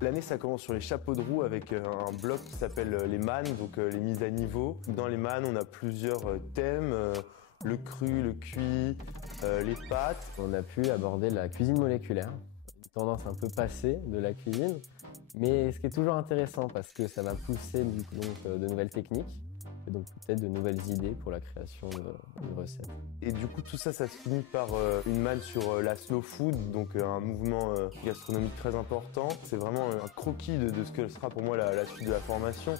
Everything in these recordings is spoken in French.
L'année, ça commence sur les chapeaux de roue avec un bloc qui s'appelle les mannes, donc les mises à niveau. Dans les mannes, on a plusieurs thèmes, le cru, le cuit, les pâtes. On a pu aborder la cuisine moléculaire, une tendance un peu passée de la cuisine, mais ce qui est toujours intéressant parce que ça va pousser de nouvelles techniques et donc peut-être de nouvelles idées pour la création de recettes. Et du coup, tout ça, ça se finit par une manne sur la slow food, donc un mouvement gastronomique très important. C'est vraiment un croquis de ce que sera pour moi la suite de la formation.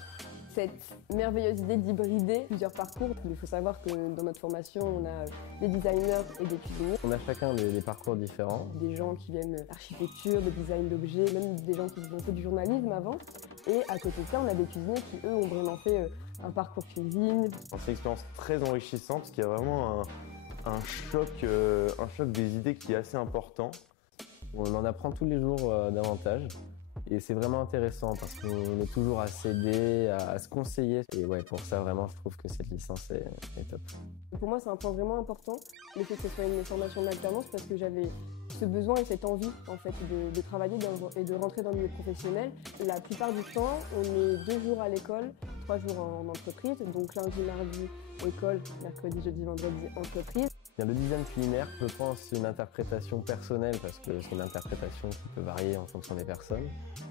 Cette merveilleuse idée d'hybrider plusieurs parcours. Il faut savoir que dans notre formation, on a des designers et des cuisiniers. On a chacun des parcours différents. Des gens qui viennent architecture, de design d'objets, même des gens qui ont fait du journalisme avant. Et à côté de ça, on a des cuisiniers qui, eux, ont vraiment fait un parcours cuisine. C'est une expérience très enrichissante parce qu'il y a vraiment un choc des idées qui est assez important. On en apprend tous les jours davantage. Et c'est vraiment intéressant parce qu'on est toujours à s'aider, à se conseiller. Et ouais, pour ça, vraiment, je trouve que cette licence est top. Pour moi, c'est un point vraiment important, le fait que ce soit une formation d'alternance, parce que j'avais ce besoin et cette envie, en fait, de travailler et de rentrer dans le milieu professionnel. La plupart du temps, on est 2 jours à l'école, 3 jours en entreprise. Donc lundi, mardi, école, mercredi, jeudi, vendredi, entreprise. Le design culinaire, je pense, c'est une interprétation personnelle parce que c'est une interprétation qui peut varier en fonction des personnes.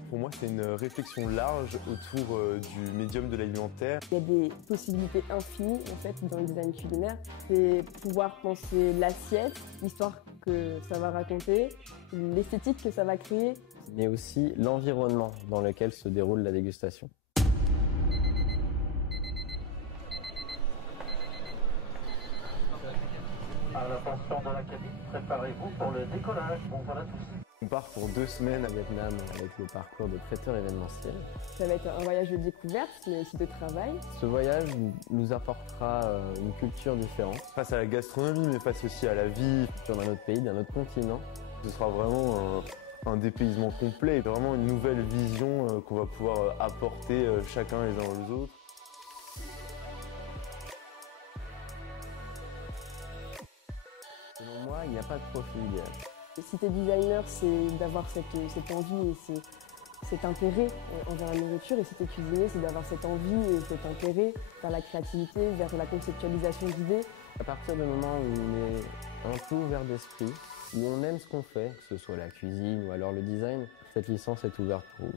Pour moi, c'est une réflexion large autour du médium de l'alimentaire. Il y a des possibilités infinies en fait dans le design culinaire. C'est pouvoir penser l'assiette, l'histoire que ça va raconter, l'esthétique que ça va créer. Mais aussi l'environnement dans lequel se déroule la dégustation. À l'attention de la cabine, préparez-vous pour le décollage. Bon voilà tous. On part pour 2 semaines à Vietnam avec le parcours de traiteur événementiel. Ça va être un voyage de découverte, mais aussi de travail. Ce voyage nous apportera une culture différente. Face à la gastronomie, mais face aussi à la vie. Sur un autre pays, d'un autre continent. Ce sera vraiment un dépaysement complet, vraiment une nouvelle vision qu'on va pouvoir apporter chacun les uns aux autres. Selon moi, il n'y a pas de profil idéal. Si t'es designer, c'est d'avoir cette envie et cet intérêt envers la nourriture. Et si t'es cuisinier, c'est d'avoir cette envie et cet intérêt vers la créativité, vers la conceptualisation d'idées. À partir du moment où on est un peu ouvert d'esprit, où on aime ce qu'on fait, que ce soit la cuisine ou alors le design, cette licence est ouverte pour vous.